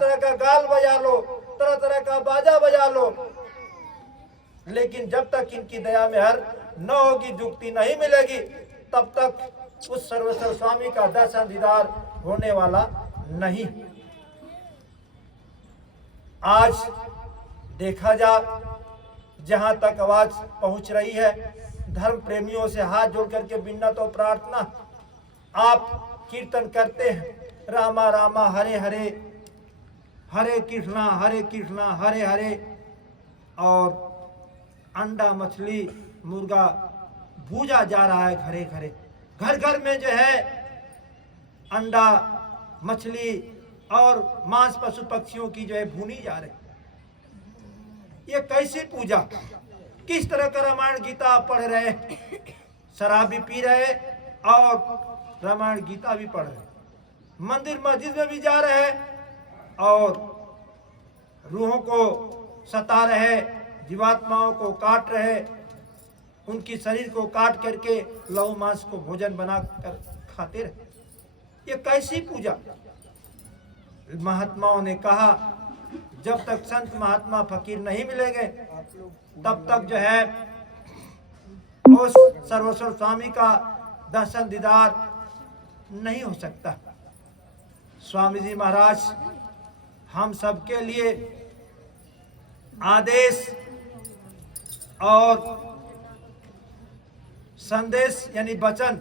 तरह का गाल बजा लो, तरह तरह का बाजा बजा लो, लेकिन जब तक इनकी दया में हर न होगी, जुक्ति नहीं मिलेगी, तब तक उस सर्वेश्वर स्वामी का दर्शन दीदार होने वाला नहीं। आज देखा जा, जहां तक आवाज पहुंच रही है, धर्म प्रेमियों से हाथ जोड़ करके विन्नत और प्रार्थना, आप कीर्तन करते हैं, रामा रामा हरे हरे, हरे कृष्णा हरे हरे, और अंडा मछली मुर्गा भूजा जा रहा है घरे घरे। घर घर में जो है अंडा मछली और मांस पशु पक्षियों की जो है भूनी जा रही। ये कैसी पूजा, किस तरह का रामायण गीता आप पढ़ रहे, शराब भी पी रहे और रामायण गीता भी पढ़ रहे, मंदिर मस्जिद में भी जा रहे और रूहों को सता रहे, जीवात्माओं को काट रहे, उनकी शरीर को काट करके लहू मांस को भोजन बना कर खाते रहे। ये कैसी पूजा। महात्माओं ने कहा, जब तक संत महात्मा फकीर नहीं मिलेंगे तब तक जो है उस सर्वेश्वर स्वामी का दर्शन दीदार नहीं हो सकता। स्वामी जी महाराज हम सबके लिए आदेश और संदेश यानी वचन,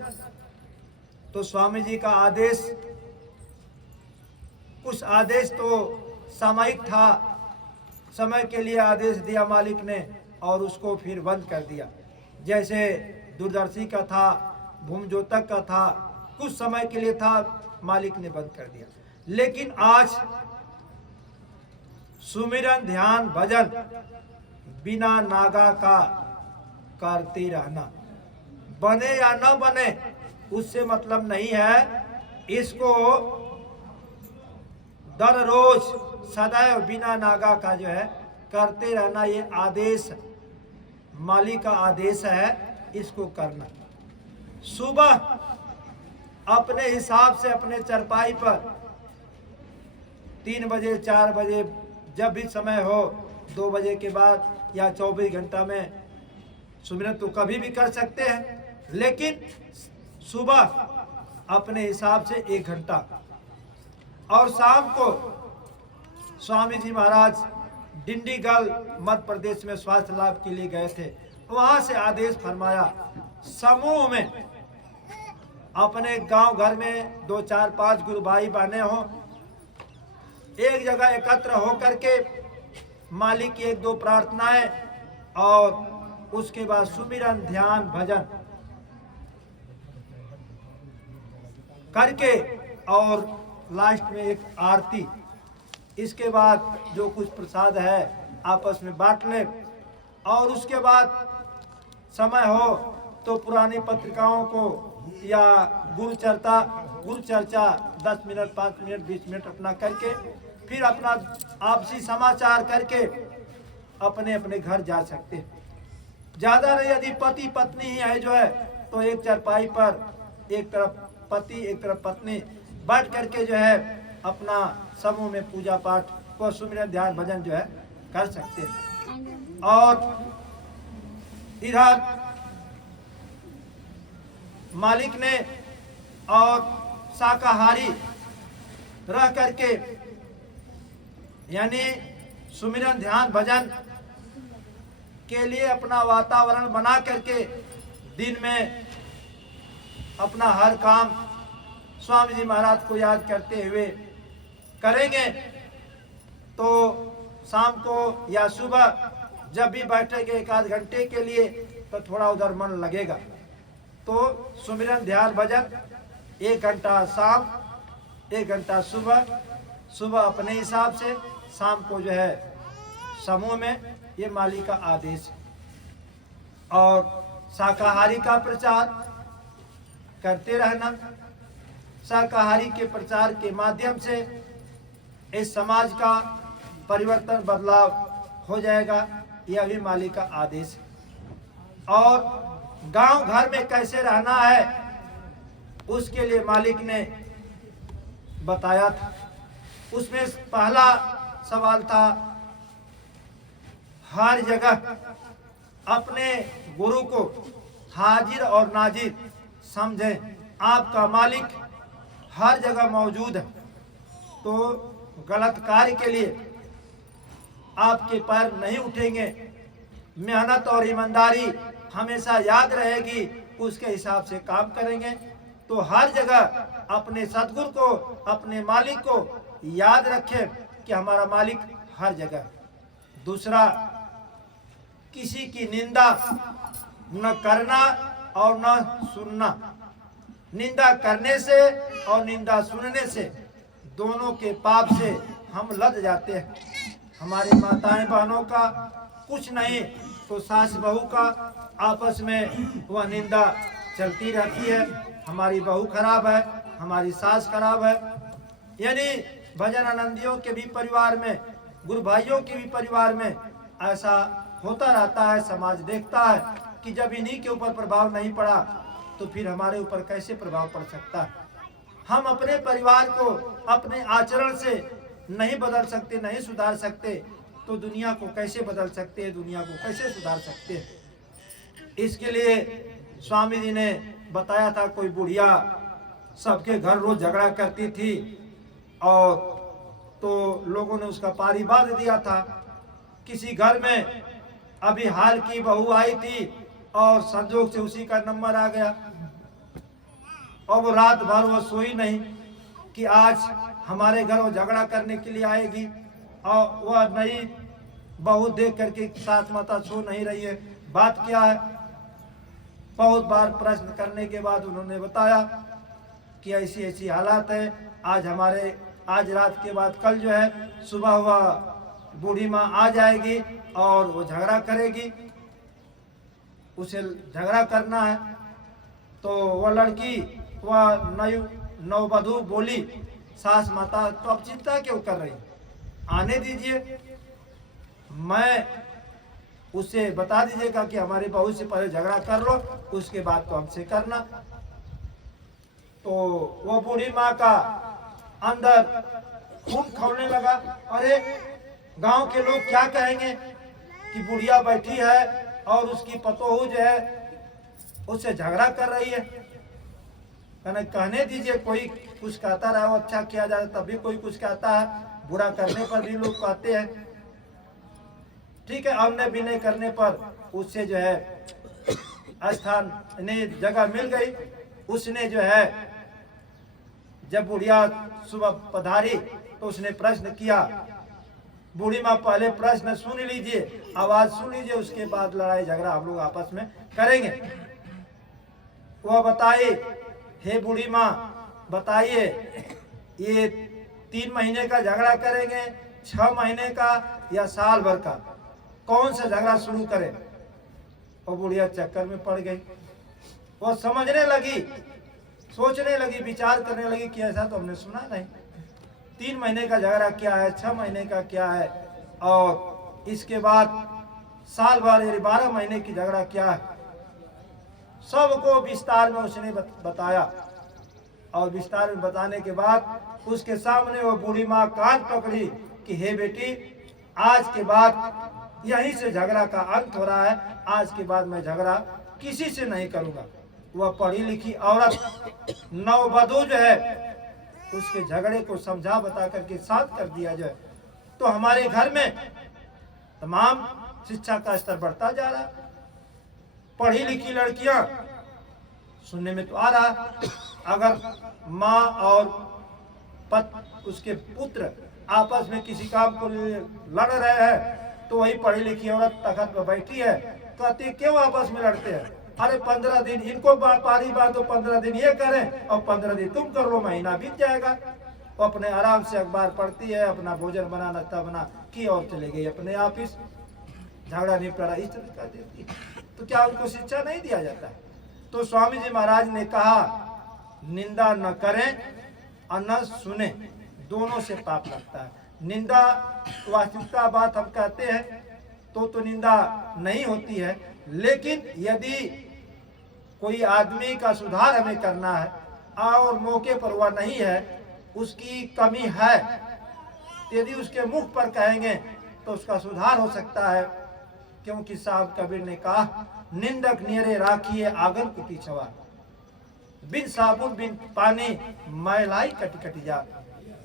तो स्वामी जी का आदेश, कुछ आदेश तो सामयिक था, समय के लिए आदेश दिया मालिक ने और उसको फिर बंद कर दिया। जैसे दूरदर्शी का था, भूमज्योतक का था, कुछ समय के लिए था, मालिक ने बंद कर दिया। लेकिन आज सुमिरन ध्यान भजन बिना नागा का करते रहना, बने या न बने उससे मतलब नहीं है। इसको दर रोज सदैव बिना नागा का जो है करते रहना, ये आदेश मालिक का आदेश है, इसको करना। सुबह अपने हिसाब से अपने चरपाई पर 3 बजे 4 बजे जब भी समय हो, 2 बजे के बाद या 24 घंटा में सुमिरन तो कभी भी कर सकते हैं, लेकिन सुबह अपने हिसाब से 1 घंटा, और शाम को स्वामी जी महाराज डिंडीगल मध्य प्रदेश में स्वास्थ्य लाभ के लिए गए थे, वहां से आदेश फरमाया समूह में अपने गांव घर में 2 4 5 गुरु भाई बहने हों, एक जगह एकत्र होकर के मालिक की 1 2 प्रार्थनाएं और उसके बाद सुमिरन ध्यान भजन करके और लास्ट में एक आरती, इसके बाद जो कुछ प्रसाद है आपस में बांट ले, और उसके बाद समय हो तो पुरानी पत्रिकाओं को या गुरु चर्चा 10 मिनट 5 मिनट 20 मिनट अपना करके फिर अपना आपसी समाचार करके अपने अपने घर जा सकते हैं। ज्यादा नहीं, यदि पति पत्नी ही है जो है तो एक चरपाई पर एक तरफ पति एक तरफ पत्नी बैठ करके जो है अपना समूह में पूजा पाठ को सुमिरन ध्यान भजन जो है कर सकते हैं। और इधर मालिक ने और शाकाहारी रह करके यानी सुमिरन ध्यान भजन के लिए अपना वातावरण बना करके दिन में अपना हर काम स्वामी जी महाराज को याद करते हुए करेंगे, तो शाम को या सुबह जब भी बैठेंगे 1 आध घंटे के लिए तो थोड़ा उधर मन लगेगा। तो सुमिरन ध्यान भजन 1 घंटा शाम 1 घंटा सुबह अपने हिसाब से, शाम को जो है समूह में, ये मालिक का आदेश है। और शाकाहारी का प्रचार करते रहना, शाकाहारी के प्रचार के माध्यम से इस समाज का परिवर्तन बदलाव हो जाएगा, यह भी मालिक का आदेश है। और गांव घर में कैसे रहना है उसके लिए मालिक ने बताया था। उसमें पहला सवाल था, हर जगह अपने गुरु को हाजिर और नाजिर समझें। आपका मालिक हर जगह मौजूद है, तो गलत कार्य के लिए आपके पैर नहीं उठेंगे। मेहनत और ईमानदारी हमेशा याद रहेगी, उसके हिसाब से काम करेंगे। तो हर जगह अपने सद्गुरु को, अपने मालिक को याद रखें कि हमारा मालिक हर जगह। दूसरा, किसी की निंदा न करना और न सुनना। निंदा करने से और निंदा सुनने से दोनों के पाप से हम लद जाते हैं। हमारी माताएं बहनों का कुछ नहीं तो सास बहू का आपस में वह निंदा चलती रहती है। हमारी बहू खराब है, हमारी सास खराब है। यानी भजन आनंदियों के भी परिवार में, गुरु भाइयों के भी परिवार में ऐसा होता रहता है। समाज देखता है कि जब इन्हीं के ऊपर प्रभाव नहीं पड़ा तो फिर हमारे ऊपर कैसे प्रभाव पड़ सकता है। हम अपने परिवार को अपने आचरण से नहीं बदल सकते, नहीं सुधार सकते, तो दुनिया को कैसे बदल सकते हैं, दुनिया को कैसे सुधार सकते हैं। इसके लिए स्वामी जी ने बताया था, कोई बुढ़िया सबके घर रोज झगड़ा करती थी और तो लोगों ने उसका पारी बांध दिया था। किसी घर में अभी हाल की बहू आई थी और संजोग से उसी का नंबर आ गया और वो रात भर वो सोई नहीं कि आज हमारे घर वो झगड़ा करने के लिए आएगी। और वह नई बहू देख करके सास माता सो नहीं रही है, बात क्या है। बहुत बार प्रश्न करने के बाद उन्होंने बताया कि ऐसी ऐसी हालात है। आज रात के बाद कल जो है सुबह वह बूढ़ी माँ आ जाएगी और वो झगड़ा करेगी, उसे झगड़ा करना है। तो वह लड़की, वह नववधू बोली, सास माता तो अब चिंता क्यों कर रही, आने दीजिए, मैं उसे बता दीजिएगा कि हमारी बहू से पहले झगड़ा कर लो, उसके बाद तो हमसे करना। तो वो बूढ़ी माँ का अंदर खून खौलने लगा। अरे गांव के लोग क्या कहेंगे कि बुढ़िया बैठी है और उसकी पतोहू जो है उससे झगड़ा कर रही है। कहने दीजिए, कोई कुछ कहता रहा, वो अच्छा किया जाए तभी कोई कुछ कहता है, बुरा करने पर भी लोग कहते हैं। ठीक है, अवने विनय करने पर उससे जो है स्थान ने जगह मिल गई। उसने जो है जब बुढ़िया सुबह पधारी तो उसने प्रश्न किया। बूढ़ी माँ, पहले प्रश्न सुन लीजिए, आवाज सुन लीजिए, उसके बाद लड़ाई झगड़ा हम लोग आपस में करेंगे। वह बताई, हे बूढ़ी माँ बताइए, ये 3 महीने का झगड़ा करेंगे, 6 महीने का या साल भर का, कौन सा झगड़ा शुरू करें। और बुढ़िया चक्कर में पड़ गई। वो समझने लगी, सोचने लगी, विचार करने लगी कि ऐसा तो हमने सुना नहीं, 3 महीने का झगड़ा क्या है, 6 महीने का क्या है, और इसके बाद साल भर यानी 12 महीने की झगड़ा क्या है। सबको विस्तार में उसने बताया। और विस्तार में बताने के बाद उसके सामने वो बूढ़ी माँ कान पकड़ी कि हे बेटी, आज के बाद यहीं से झगड़ा का अंत हो रहा है, आज के बाद मैं झगड़ा किसी से नहीं करूंगा। वह पढ़ी लिखी औरत नववधू जो है उसके झगड़े को समझा बता करके शांत कर दिया जाए, तो हमारे घर में तमाम शिक्षा का स्तर बढ़ता जा रहा है। पढ़ी लिखी लड़कियां, सुनने में तो आ रहा, अगर माँ और उसके पुत्र आपस में किसी काम को लड़ रहे हैं तो वही पढ़ी लिखी औरत तखत पर बैठी है, कहती क्यों आपस में लड़ते हैं। अरे 15 दिन इनको पारी बात, तो 15 दिन ये करें और 15 दिन तुम कर लो, महीना बीत जाएगा। वो अपने आराम से अखबार पढ़ती है, अपना भोजन बना नाश्ता बना की और चले गई अपने ऑफिस, झगड़ा निपटारा इस तरह कर देती। तो क्या उनको शिक्षा नहीं दिया जाता? तो स्वामी जी महाराज ने कहा, निंदा न करें और न सुने, दोनों से पाप लगता है। निंदा वास्तविकता बात हम कहते हैं तो निंदा नहीं होती है, लेकिन यदि कोई आदमी का सुधार हमें करना है और मौके पर वह नहीं है, उसकी कमी है, यदि उसके मुख पर कहेंगे तो उसका सुधार हो सकता है। क्योंकि साहब कबीर ने कहा, निंदक नियरे राखिए आंगन कुटी छवा, बिन साबुन बिन पानी मैलाई कटी कटी जा।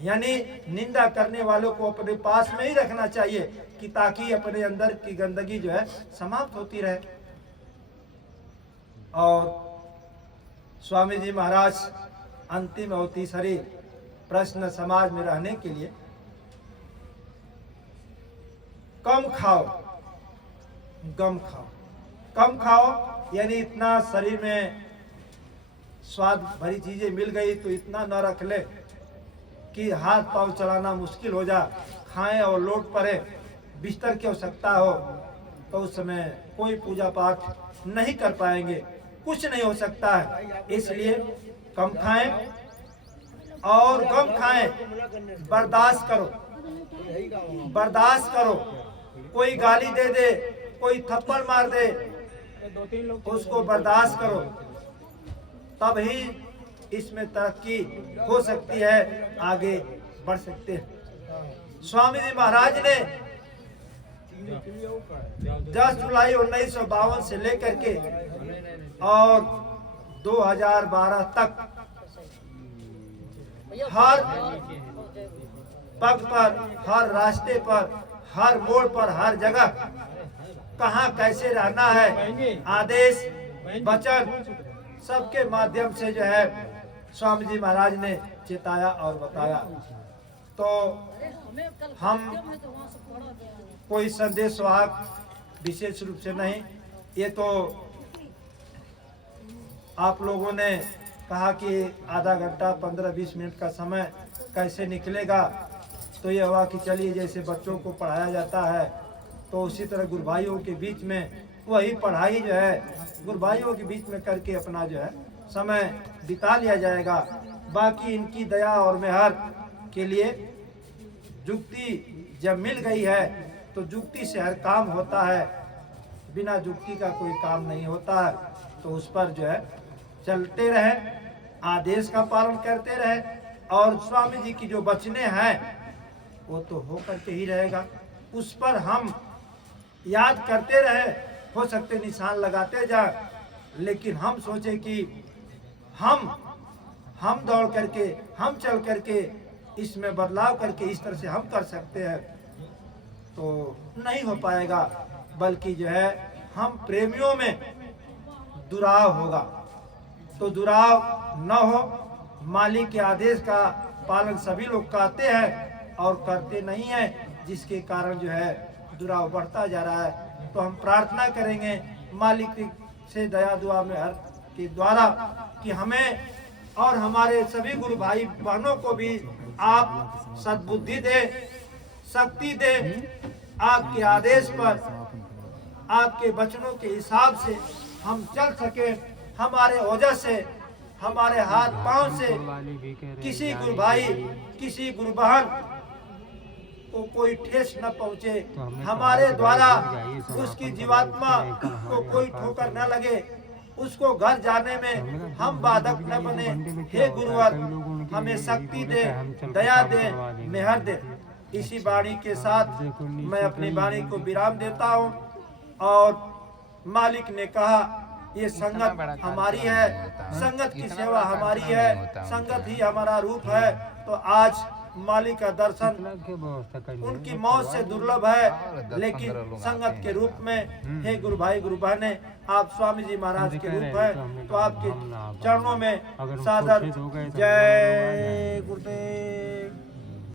यानी निंदा करने वालों को अपने पास में ही रखना चाहिए कि ताकि अपने अंदर की गंदगी जो है समाप्त होती रहे। और स्वामी जी महाराज अंतिम और तीसरी प्रश्न समाज में रहने के लिए, कम खाओ गम खाओ। कम खाओ यानी इतना शरीर में स्वाद भरी चीजें मिल गई तो इतना न रख ले कि हाथ पांव चलाना मुश्किल हो जा, खाएं और लोट पड़े, बिस्तर की आवश्यकता हो तो उस समय कोई पूजा पाठ नहीं कर पाएंगे, कुछ नहीं हो सकता है। इसलिए कम खाएं और कम खाएं, बर्दाश्त करो, बर्दाश्त करो। कोई गाली दे दे, कोई थप्पड़ मार दे, उसको बर्दाश्त करो, तब ही इसमें तरक्की हो सकती है, आगे बढ़ सकते हैं। स्वामी जी महाराज ने 10 जुलाई 1952 से लेकर के और 2012 तक हर पग पर, हर रास्ते पर, हर मोड़ पर, हर जगह कहाँ कैसे रहना है, आदेश वचन सबके माध्यम से जो है स्वामी जी महाराज ने चेताया और बताया। तो हम कोई संदेश वाहक विशेष रूप से नहीं, ये तो आप लोगों ने कहा कि आधा घंटा 15-20 मिनट का समय कैसे निकलेगा, तो ये हुआ कि चलिए जैसे बच्चों को पढ़ाया जाता है तो उसी तरह गुरु भाइयों के बीच में वही पढ़ाई जो है गुरु भाइयों के बीच में करके अपना जो है समय बिता लिया जाएगा। बाकी इनकी दया और मेहर के लिए जुक्ति जब मिल गई है तो जुक्ति से हर काम होता है, बिना जुक्ति का कोई काम नहीं होता है। तो उस पर जो है चलते रहे, आदेश का पालन करते रहे और स्वामी जी की जो वचने हैं वो तो हो करके ही रहेगा, उस पर हम याद करते रहे, हो सकते निशान लगाते जाए, लेकिन हम सोचे कि हम दौड़ करके, हम चल करके इसमें बदलाव करके इस तरह से हम कर सकते हैं, तो नहीं हो पाएगा। बल्कि जो है हम प्रेमियों में दुराव होगा, तो दुराव न हो। मालिक के आदेश का पालन सभी लोग करते हैं और करते नहीं हैं, जिसके कारण जो है दुराव बढ़ता जा रहा है। तो हम प्रार्थना करेंगे मालिक से दया दुआ में हर के द्वारा कि हमें और हमारे सभी गुरु भाई बहनों को भी आप सद्बुद्धि दे, शक्ति दे, आपके आदेश पर, आपके वचनों के हिसाब से हम चल सके। हमारे वजह से, हमारे हाथ पांव से किसी गुरु भाई, किसी गुरु बहन को कोई ठेस न पहुंचे, हमारे द्वारा उसकी जीवात्मा को कोई ठोकर न लगे, उसको घर जाने में हम बाधक न बने। हे गुरुवर, हमें शक्ति दे, दया दे, मेहर दे। इसी वाणी के साथ मैं अपनी वाणी को विराम देता हूँ। और मालिक ने कहा ये संगत हमारी है, संगत की सेवा हमारी है, संगत ही हमारा रूप है। तो आज मालिक का दर्शन उनकी मौत से दुर्लभ है, लेकिन संगत के रूप में हे गुरु भाई गुरु बहने, आप स्वामी जी महाराज के रूप है, तो आपके चरणों में सादर जय गुरुदेव।